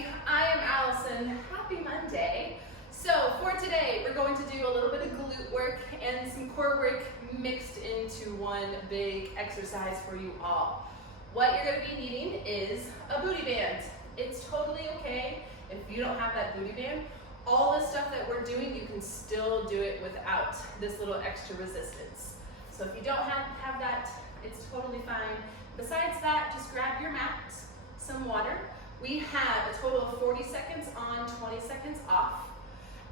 everybody. I am Allison. Happy Monday. So for today, we're going to do a little bit of glute work and some core work mixed into one big exercise for you all. What you're going to be needing is a booty band. It's totally okay if you don't have that booty band. All the stuff that we're doing, you can still do it without this little extra resistance. So if you don't have that, it's totally fine. Besides that, just grab your mat, some water. We have a total of 40 seconds on, 20 seconds off.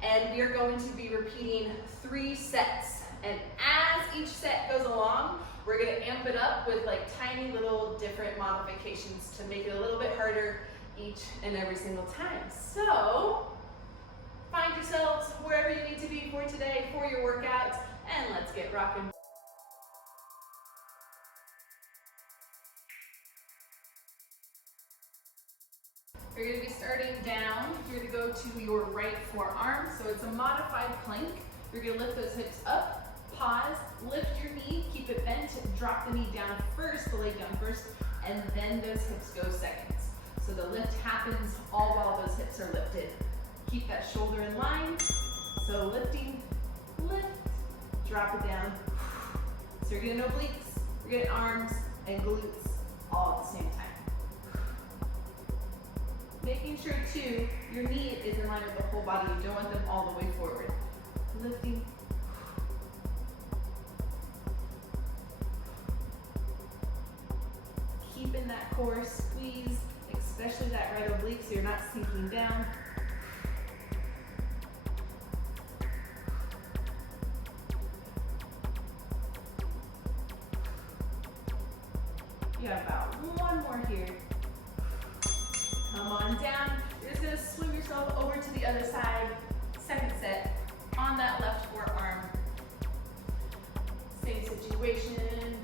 And we are going to be repeating 3 sets. And as each set goes along, we're going to amp it up with like tiny little different modifications to make it a little bit harder each and every single time. So find yourselves wherever you need to be for today, for your workout, and let's get rocking. You're going to be starting down. You're going to go to your right forearm. So it's a modified plank. You're going to lift those hips up, pause, lift your knee, keep it bent, drop the knee down first, the leg down first, and then those hips go second. So the lift happens all while those hips are lifted. Keep that shoulder in line. So lifting, lift, drop it down. So you're getting obliques, you're getting arms and glutes all at the same time. Making sure too, your knee is in line with the whole body. You don't want them all the way forward. Lifting. Keeping that core squeeze, especially that right oblique so you're not sinking down. You have about one more here. Come on down. You're just going to swim yourself over to the other side. Second set on that left forearm. Same situation.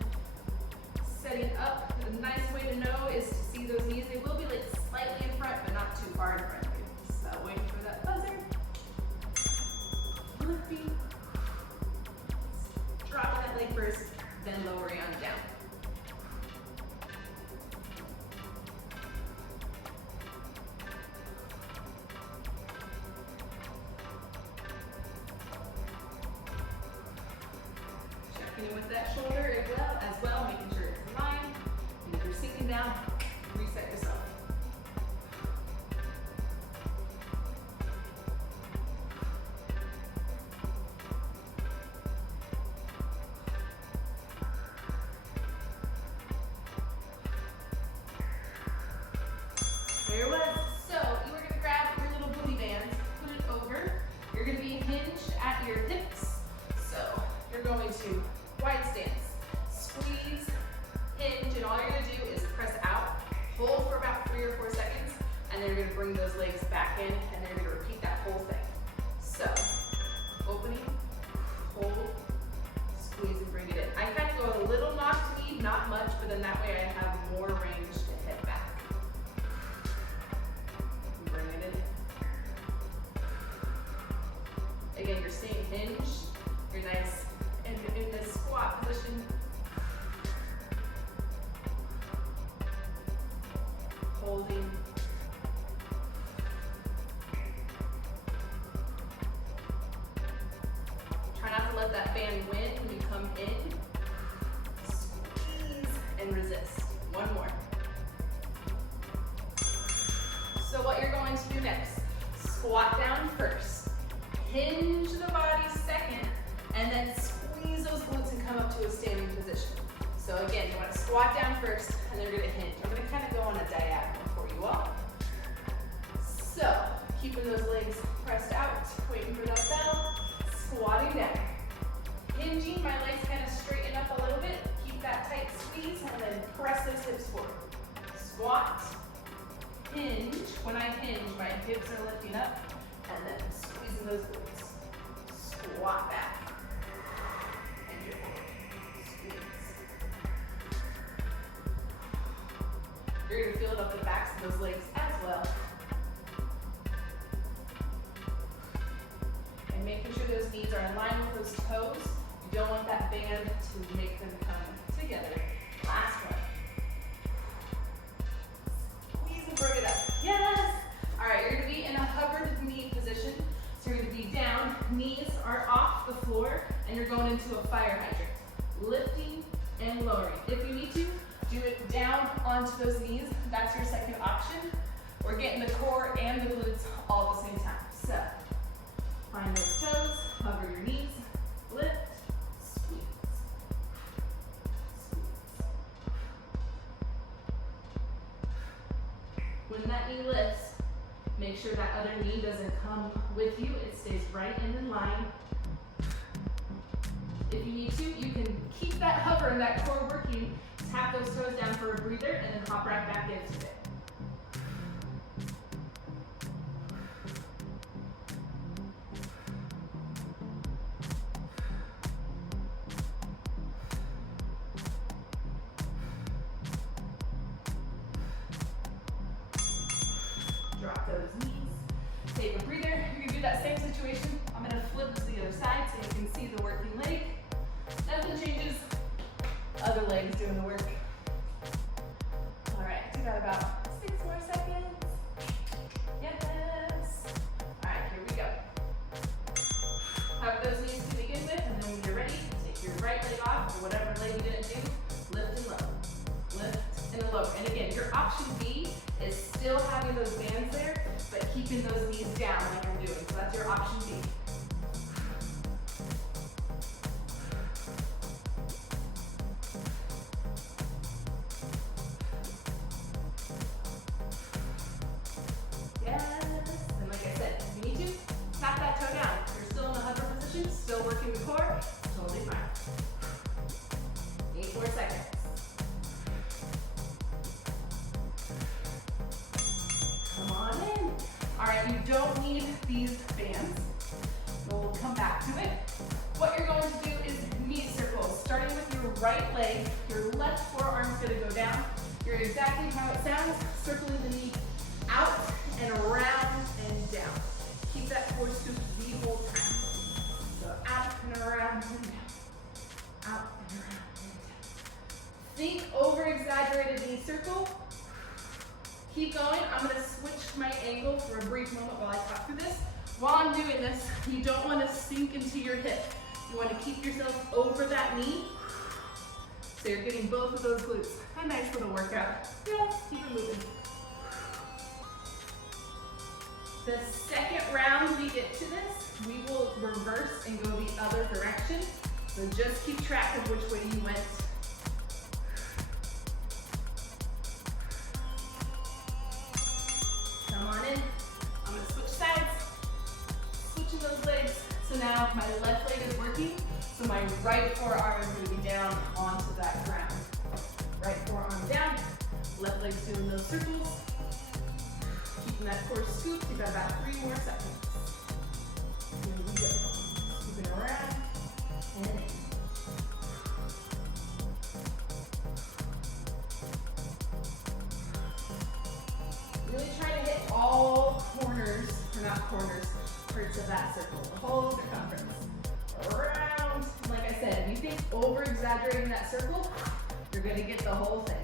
Setting up. A nice way to know is to see those knees. They will be like slightly in front, but not too far in front of you. So waiting for that buzzer. Lifting. Dropping that leg first, then lowering on down. With that shoulder as well, making sure it's in line. And if you're sinking down, reset yourself. There it was. So you are going to grab your little booty band, put it over. You're going to be hinged at your hips. So you're going to wide stance, squeeze, hinge, and all you're going to do is press out, hold for about 3 or 4 seconds, and then you're going to bring those legs back in, and then you're going to repeat that whole thing. So, opening, hold, squeeze, and bring it in. I kind of go a little knocked knee, not much, but then that way I have more range to head back. Bring it in. Again, you're seeing hinge, you're nice. In this squat position, holding, try not to let that band win when you come in, squeeze and resist. One more. So what you're going to do next, squat down first, hinge the body second, and then squeeze those glutes and come up to a standing position. So again, you want to squat down first, and then you're going to hinge. I'm going to kind of go on a diagonal for you all. So, keeping those legs pressed out, waiting for that bell, squatting down. Hinging, my legs kind of straighten up a little bit, keep that tight squeeze, and then press those hips forward. Squat, hinge. When I hinge, my hips are lifting up, and then squeezing those glutes. Squat back. You're going to feel it up the backs of those legs as well. And making sure those knees are in line with those toes. You don't want that band to make them come together. Last one. Squeeze and bring it up. Yes! going into a fire hydrant. Lifting and lowering. If you need to, do it down onto those knees. That's your second option. We're getting the core and the glutes all at the same time. So, find those toes, hover your knees, lift, squeeze. When that knee lifts, make sure that other knee doesn't come with you. It stays right in line. If you need to, you can keep that hover and that core working. Tap those toes down for a breather and then hop right back into it. Drop those knees. Take a breather. You can do that same situation. I'm going to flip to the other side so you can see the working leg. Nothing changes. Other legs doing the work. All right, we got about 6 more seconds. Yes. All right, here we go. Have those knees to begin with, and then when you're ready, take your right leg off, or whatever leg you didn't do, lift and lower. Lift and lower. And again, your option B is still having those bands there, but keeping those knees down like I'm doing. So that's your option B. Still working the core, totally fine. 8 more seconds. Come on in. All right, you don't need these bands. We'll come back to it. What you're going to do is knee circles, starting with your right leg. Your left forearm's gonna go down. You're exactly how it sounds, circling the knee out and around and down. Keep that core scooped the whole time. Out and around and down. Out and around and down. Think over-exaggerated knee circle. Keep going. I'm going to switch my angle for a brief moment while I talk through this. While I'm doing this, you don't want to sink into your hip. You want to keep yourself over that knee. So you're getting both of those glutes. A nice little workout. Yes, keep it moving. The second round we get to this, we will reverse and go the other direction. So just keep track of which way you went. Come on in. I'm gonna switch sides. Switching those legs. So now my left leg is working, so my right forearm is gonna be down onto that ground. Right forearm down, left leg's doing those circles. Keeping that core scooped, you've got about 3 more seconds. Here we go. Scooping around and in. Really try to hit all corners, or not corners, parts of that circle, the whole circumference. Around, like I said, if you think over-exaggerating that circle, you're gonna get the whole thing.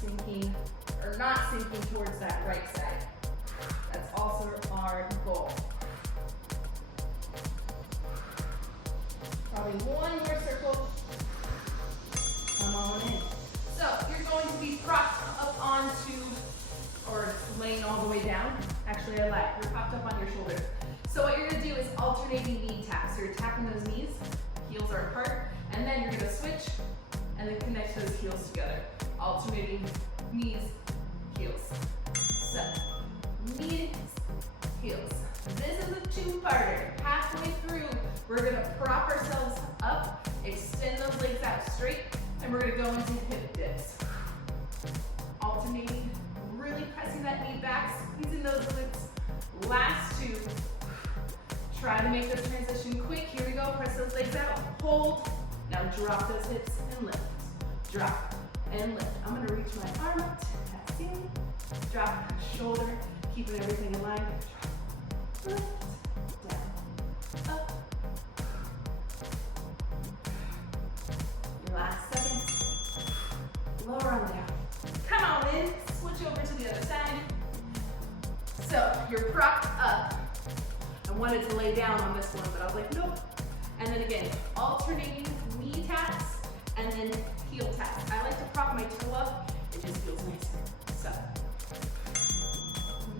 Sinking, or not sinking towards that right side. That's also our goal. Probably 1 more circle. Come on in. So you're going to be propped up onto, or laying all the way down. Actually, I lied. You're propped up on your shoulder. So what you're going to do is alternating knee taps. So you're tapping those knees, heels are apart, and then you're going to switch and then connect those heels together. Alternating knees, heels. So, knees, heels. This is a 2-parter. Halfway through, we're gonna prop ourselves up, extend those legs out straight, and we're gonna go into hip dips. Alternating, really pressing that knee back, squeezing those glutes. Last 2. Try to make the transition quick. Here we go, press those legs out, hold. Now drop those hips and lift. Drop and lift. I'm gonna reach my arm up to that ceiling. Drop shoulder, keeping everything in line. Drop, lift, down, up. Your last second. Lower on down. Come on in, switch over to the other side. So, you're propped up. I wanted to lay down on this one, but I was like, nope. And then again, alternating knee taps and then heel taps. I like to prop my toe up. It just feels nicer. So,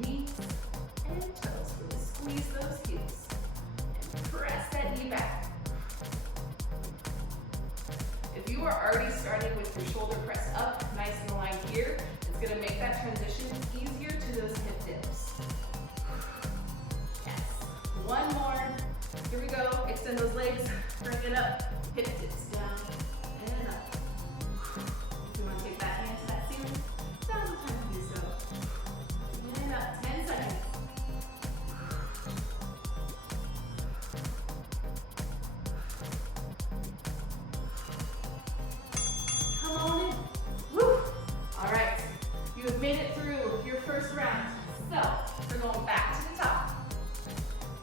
knees and toes. Really squeeze those heels. And press that knee back. If you are already starting with your shoulder press up, nice and aligned here, it's gonna make that transition easier to those hip dips. Yes. One more. Here we go. Extend those legs. Bring it up. Hip dips down and up. If you want to take that hand to that ceiling, now's the time to do so. And up. 10 seconds. Come on in. Woo! All right. You have made it through your first round. So we're going back to the top.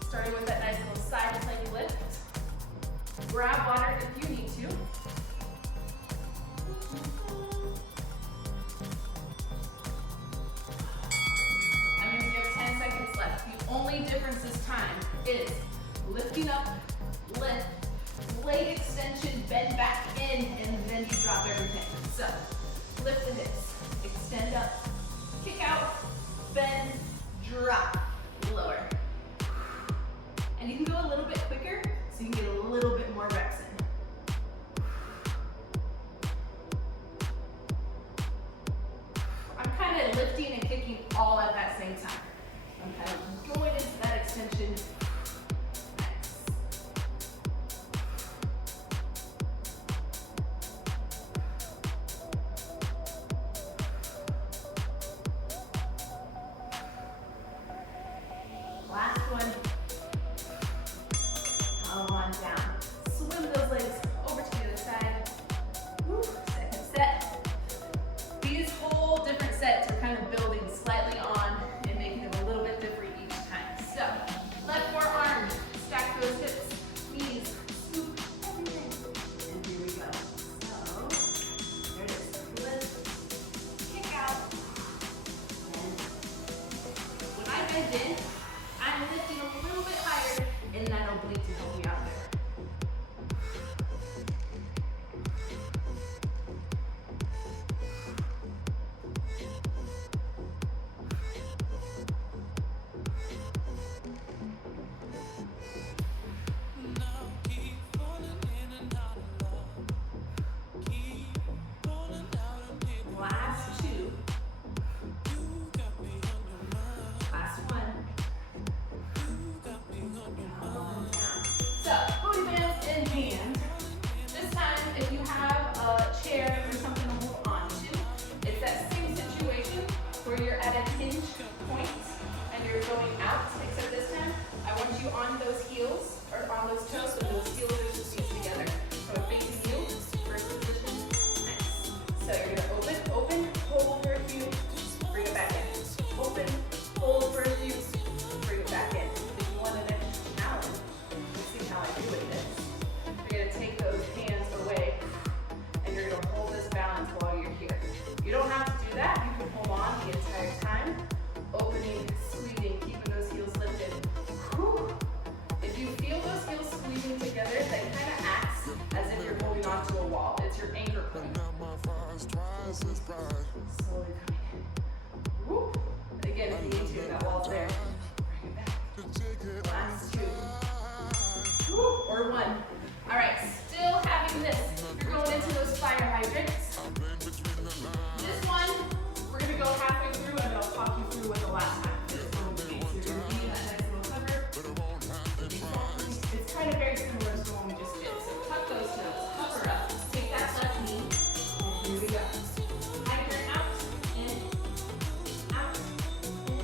Starting with that nice little side plank lift. Grab water if you need to. That means you have 10 seconds left. The only difference this time is lifting up, lift, leg extension, bend back in, and then you drop everything. So lift the hips, extend up, kick out, bend, drop, lower. And you can go a little bit quicker so you can get a little bit more reps in. I'm kind of lifting and kicking all at that same time. I'm kind of going into that extension. Nice. Last one. Come on down. Swim those legs over to the other side. Woo. Second set. These whole different sets are kind of building slightly on and making them a little bit different each time. So, left forearm, stack those hips, knees, scoop everything. And here we go. So, there it is. Lift, kick out. And when I bend in, I'm lifting a little bit higher in that oblique to help me out there. Last two. Last one. So, booty bands in hand. This time, if you have a chair or something to hold on to, it's that same situation where you're at a hinge point and you're going out, except this time, I want you on those heels, or on those toes, so those heels are just together. So facing you, first position, nice. So you're gonna open, hold for a few, bring it back in. Open, hold for a few, bring it back in. If you want an extra challenge, see how I do it this. You're gonna take those hands away and you're gonna hold this balance while you're here. You don't have to do that. You can hold on the entire time. Opening, squeezing, keeping those heels lifted. Whew. If you feel those heels squeezing together, that kind of acts as if you're holding onto a wall. It's your anchor point. Slowly coming in. Whoop. And again, if you need to, that wall's there. Bring it back. Last two. Whoop. Or one. All right, still having this. You're going into those fire hydrants. This one, we're gonna go halfway through and I'll talk you through what the last time. This one will be. So you're gonna be in that nice little cover. It's kind of very similar to the one we just did. So tuck those toes, cover up, take that left knee, and here we go. Hydrant out, in, out, in.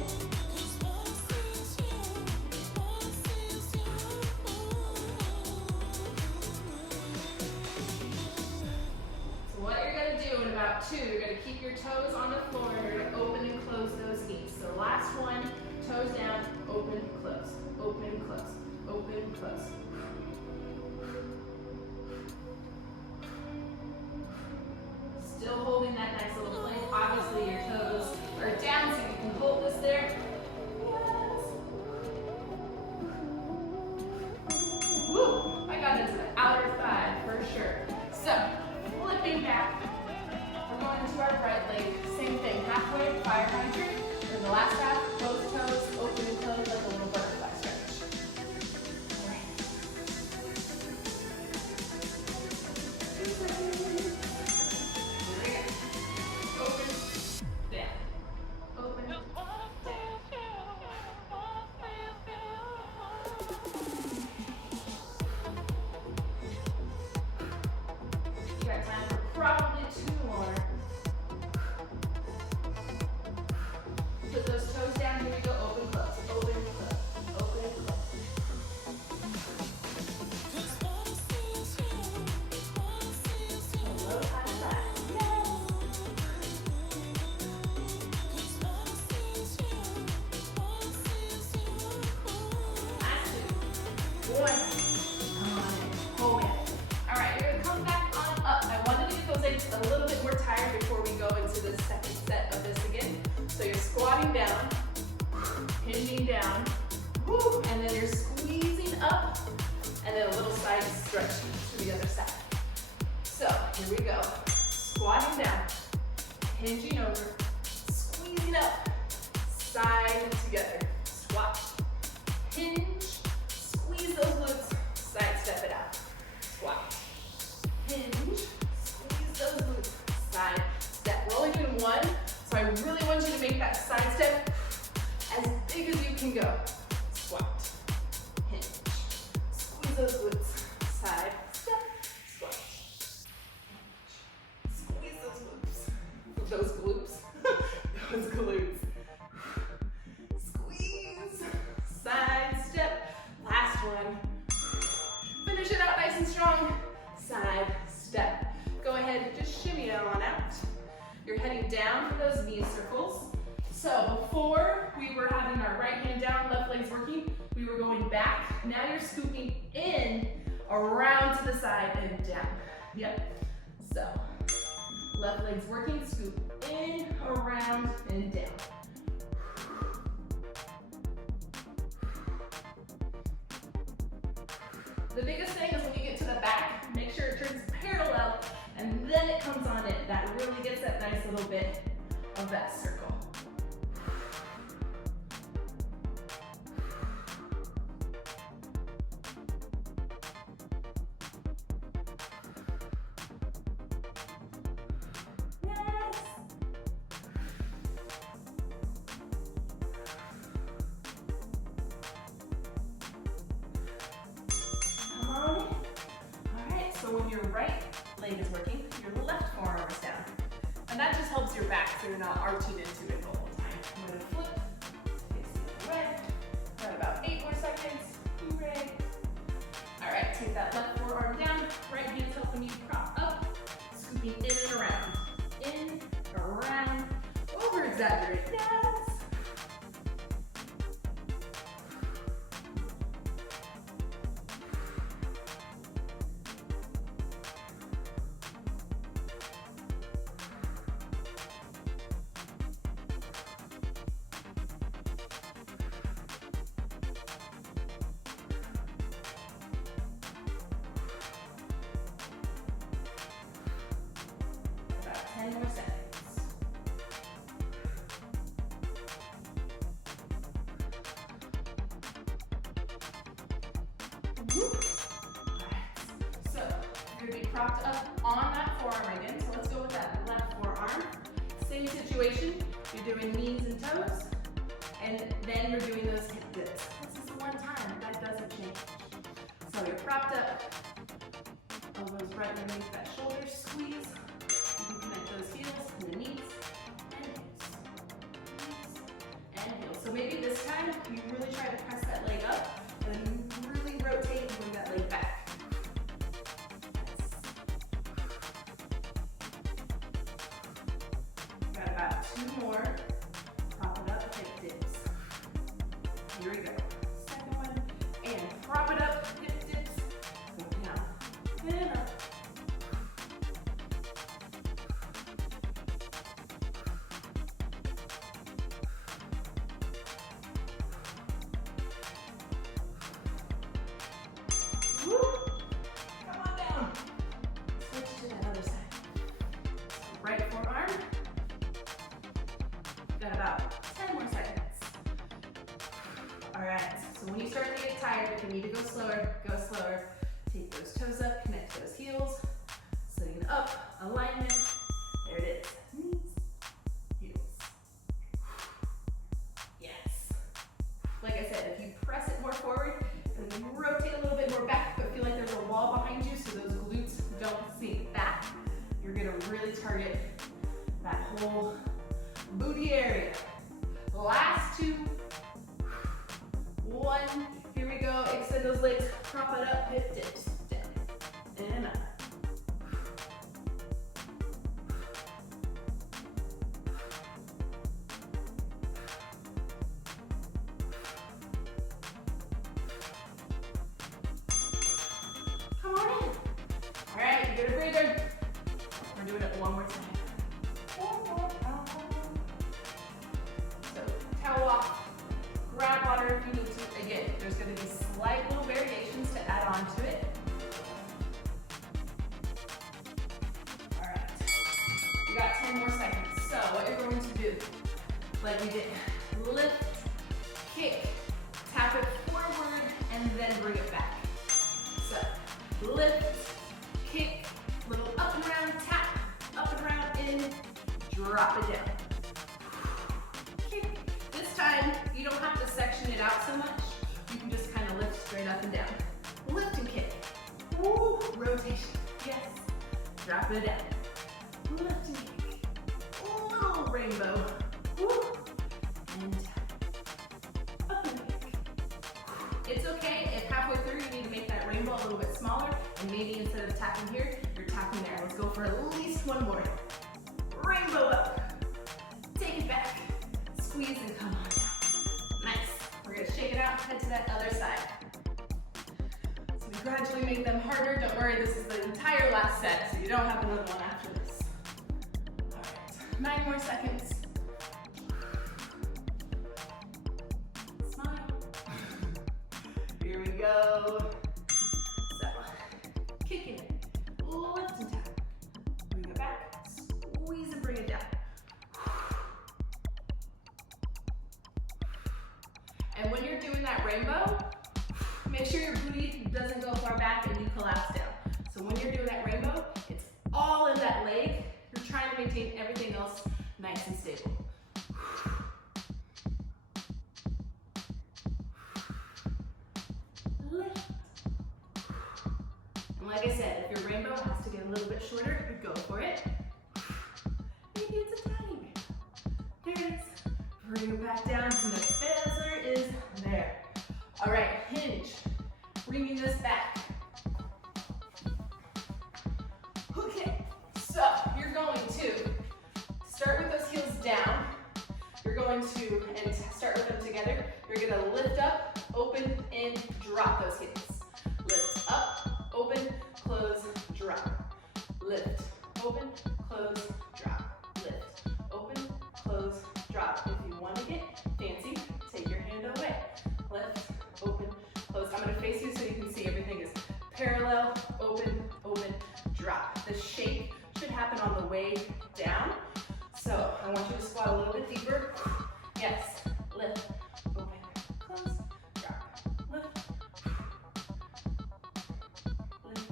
So what you're gonna do in about two, you're gonna keep your toes on the floor and you're gonna open and close those knees. So last one, toes down, open, close, open, close, open, close. Still holding that nice little plank. Obviously your toes are down so you can hold this there. Yes. get a little bit more tired before we go into the second set of this again. So you're squatting down, hinging down, woo, and then you're squeezing up, and then a little side stretch to the other side. So here we go. Squatting down, hinging over, squeezing up, side together, squat, hinge, squeeze those glutes, side step it out, squat, hinge, squeeze those glutes, side step. We're only doing one, so I really want you to make that side step as big as you can go. Squat, hinge, squeeze those glutes, side step, squat, hinge, squeeze those glutes, those glutes, squeeze, side step, last one. Finish it out nice and strong, side step. Go ahead and just shimmy it on out. You're heading down for those knee circles. So before we were having our right hand down, left leg's working, we were going back. Now you're scooping in, around to the side and down. Yep. So left leg's working, scoop in, around, and down. The biggest thing is when you get to the back, make sure it turns parallel and then it comes on in. That really gets that nice little bit of that circle. So when your right leg is working, your left forearm is down. And that just helps your back so you're not arching into it the whole time. I'm going to flip, face the other way. Got about 8 more seconds. Hooray. All right, take that left forearm down. Right hand's helping you prop up. Scooping in and around. In, around. Over exaggerate. Yes. About 10 more seconds. So you're going to be propped up on that forearm again. So let's go with that left forearm. Same situation. You're doing knees and toes, and then you're doing those hip dips. This is one time. That doesn't change. So you're propped up. Elbows right underneath that shoulder. Squeeze. You can connect those heels and the knees and hips. Knees and heels. So maybe this time you really try to press that leg up and then you really rotate and bring that leg back. Got about 2 more. Prop it up, hip dips. Here we go. Second one. And prop it up, hip dips. Go down. And up. Woo. Come on down. Switch to that other side. Right forearm. Got about 10 more seconds. All right, so when you start to get tired, if you need to go slower, go slower. Take those toes up, connect those heels. Sitting up, alignment. There it is. Knees, heels. Yes. Like I said, if you press it more forward and then rotate a little bit more back, but feel like there's a wall behind you so those glutes don't sink back, you're gonna really target that whole booty area. Last 2. 1. Here we go. Extend those legs. Prop it up. Hip dips. Down and up. Come on in. All right, you get a breather. We're doing it one more time. One more time. So towel off, grab water if you need to. Again, there's going to be slight little variations to add on to it. All right, you got 10 more seconds. So what you're going to do, like we did, lift, kick, tap it forward, and then bring it back. So lift, kick, little up and around, tap, up and around, in, drop it down. Kick. This time, you don't have to section it out so much. You can just kind of lift straight up and down. Lift and kick. Woo, rotation. Yes. Drop it down. Lift and kick. Little rainbow. Woo. And up and kick. It's okay if halfway through you need to make that rainbow a little bit smaller, and maybe instead of tapping here, you're tapping there. Let's go for at least one more. Rainbow up. Take it back. Squeeze and come on down. Nice. We're gonna shake it out, head to that other side. So we gradually make them harder. Don't worry, this is the entire last set, so you don't have another one after this. All right, 9 more seconds. Smile. Here we go. So, kicking it, lift and tap. Bring it back, squeeze and bring it down. And when you're doing that rainbow, make sure your booty doesn't go far back and you collapse down. So when you're doing that rainbow, it's all in that leg. You're trying to maintain everything else nice and stable. Lift. And like I said, if your rainbow has to get a little bit shorter, you go for it. Maybe it's a tiny rainbow. There it is. Bring it back down, and the feather is there. All right, hinge. Bringing this back. Okay, so you're going to start with those heels down. You're going to, and start with them together, you're gonna lift up, open, in, drop those heels. Lift up, open, close, drop. Lift, open, close, drop. Lift, open, close, drop. If you want to get fancy, take your hand away. Lift, open, close. I'm going to face you so you can see everything is parallel, open, open, drop. The shake should happen on the way down. So I want you to squat a little bit deeper. Yes, lift, open, close, drop. Lift, lift.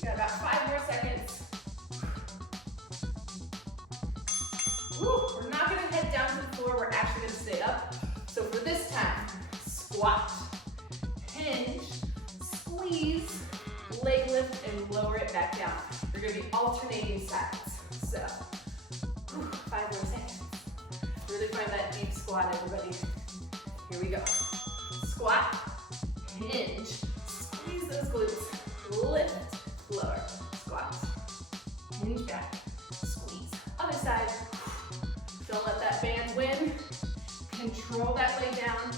You got about 5 more seconds. Woo, we're not going to head down to the floor, we're actually going to stay up. So for this time, squat, hinge, squeeze, leg lift, and lower it back down. You're going to be alternating sides. So, 5 more seconds. Really find that deep squat, everybody. Here we go. Squat, hinge, squeeze those glutes, lift, lower, squat, hinge back, squeeze. Other side. Don't let that band win. Control that leg down.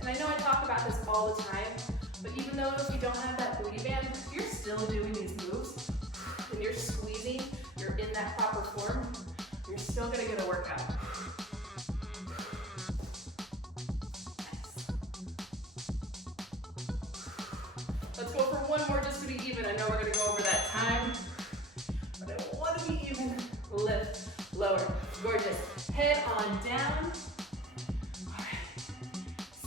And I know I talk about this all the time, but even though if you don't have that booty band, you're still doing these moves and you're squeezing, you're in that proper form, you're still gonna get a workout. Let's go for one more just to be even. I know we're gonna go over that time, but I want to be even. Lift, lower, gorgeous. Head on down. All right.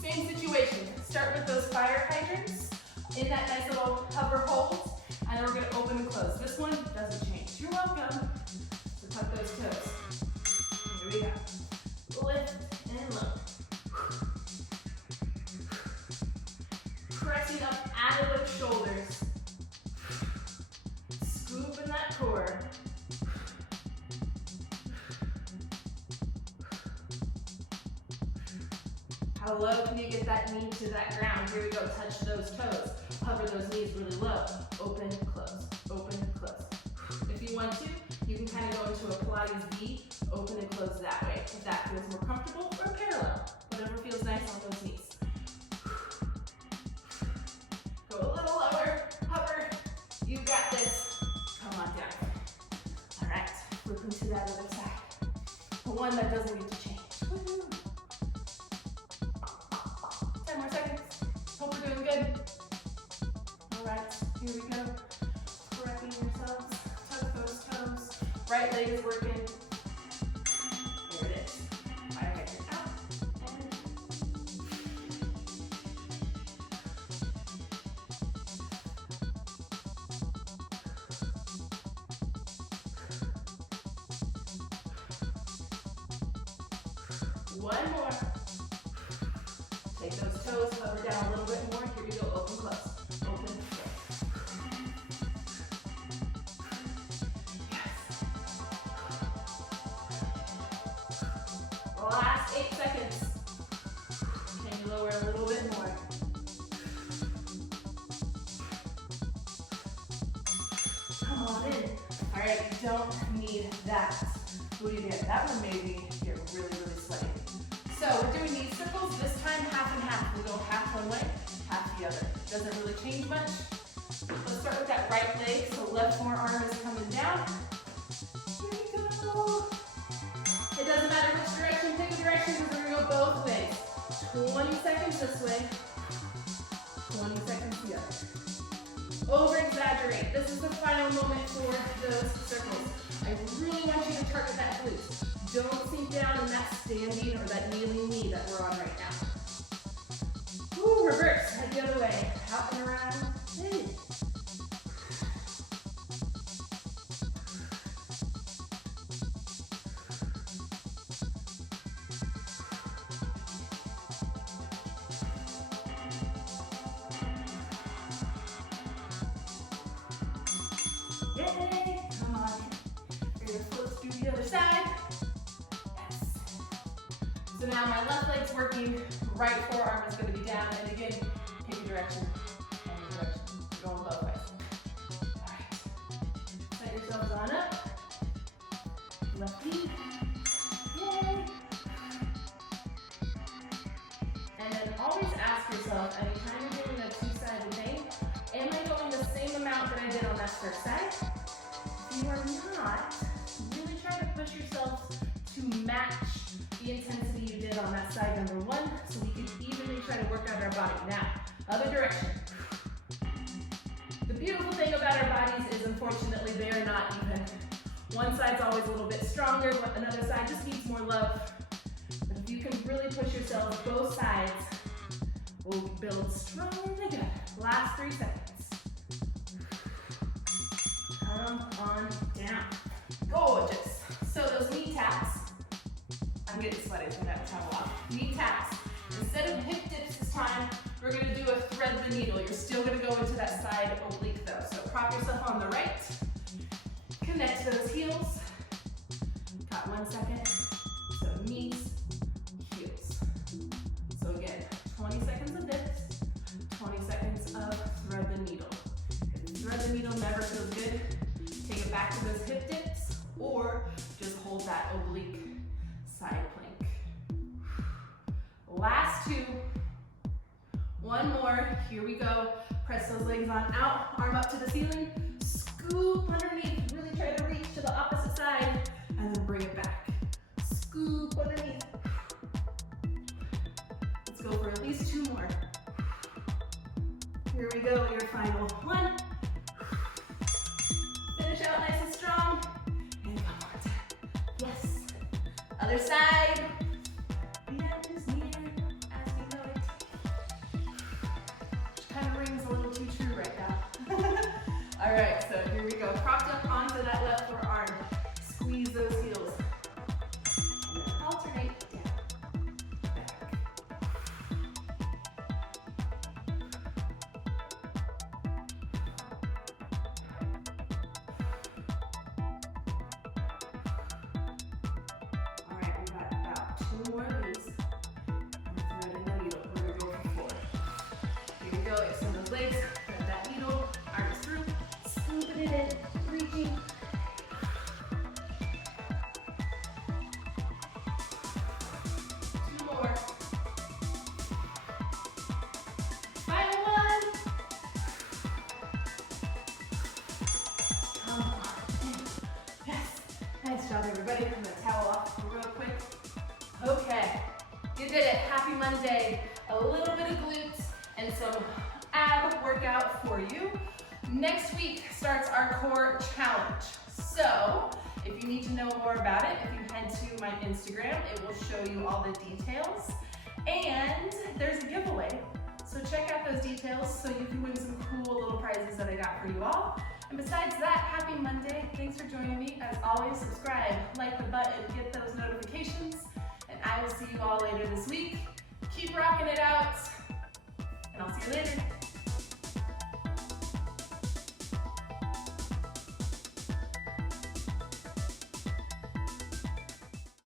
Same situation. Start with those fire hydrants in that nice little hover hold, and then we're gonna open and close. This one doesn't change. You're welcome. So tuck those toes. Here we go. Lift and lower. Pressing up out of those shoulders. Scooping that core. How low can you get that knee to that ground? Here we go, touch those toes. Hover those knees really low. Open, close, open, close. If you want to, you can kind of go into a Pilates V, open and close that way. If that feels more comfortable, or parallel. Whatever feels nice on those knees. one that doesn't need to change. Woo-hoo. 10 more seconds. Hope we're doing good. All right, here we go. Correcting yourselves. Tuck those toes. Right leg is working. There it is. Right hand out. One more. Take those toes, hover down a little bit more. Here we go, open, close. Open, close. Yes. Last 8 seconds. Can you lower a little bit more? Come on in. All right, you don't need that booty there. That one made me get really, really sweaty. So we're doing these circles, this time half and half. We go half one way, half the other. Doesn't really change much. Let's start with that right leg. So left forearm is coming down. Here we go. It doesn't matter which direction, pick a direction because we're gonna go both ways. 20 seconds this way, 20 seconds the other. Over exaggerate. This is the final moment for those circles. I really want you to target that glute. Don't sink down in that standing or that kneeling knee that we're on right now. Ooh, reverse, head the other way. Out and around. Hey. Yay! Come on. Here, let's do the other side. So now my left leg's working, right forearm is going to be down, and again, pick a direction, any direction, going both ways. All right, set yourselves on up, left knee, yay. And then always ask yourself, anytime you're doing a two-sided thing, am I going the same amount that I did on that first side? If you are not, really try to push yourself to match the intensity you did on that side number one, so we can evenly try to work out our body. Now, other direction. The beautiful thing about our bodies is, unfortunately, they are not even. One side's always a little bit stronger, but another side just needs more love. But if you can really push yourselves, both sides will build stronger together. Last 3 seconds. Come on down. Gorgeous. So those knee taps, I'm getting sweaty, so that was how a lot. Knee taps. Instead of hip dips this time, we're going to do a thread the needle. You're still going to go into that side oblique though. So prop yourself on the right. Connect those heels. Got 1 second. So knees, heels. So again, 20 seconds of dips, 20 seconds of thread the needle. If thread the needle never feels good, take it back to those hip dips or just hold that oblique side plank. Last 2. 1 more. Here we go. Press those legs on out. Arm up to the ceiling. Scoop underneath. Really try to reach to the opposite side. And then bring it back. Scoop underneath. Let's go for at least 2 more. Here we go. Your final 1. Finish out nice and strong. And come on. Yes. Other side. The end is near as we know it. Which kind of rings a little too true right now. All right, so here we go. Propped up onto that left forearm. Squeeze those heels. And then alternate down, back. All right, we got about 2 more of these. I'm threading the needle. We're gonna go for 4. Here we go. Extend those legs. Thread that needle. Arms through. Scooping it in. Reaching. 2 more. Final 1. Come on. Yes. Nice job, everybody. I'm gonna towel off real quick. happy Monday. A little bit of glutes and some ab workout for you. Next week starts our core challenge. So if you need to know more about it, if you head to my Instagram, it will show you all the details. And there's a giveaway. So check out those details so you can win some cool little prizes that I got for you all. And besides that, happy Monday. Thanks for joining me. As always, subscribe, like the button, get those notifications. And I will see you all later this week. Keep rocking it out.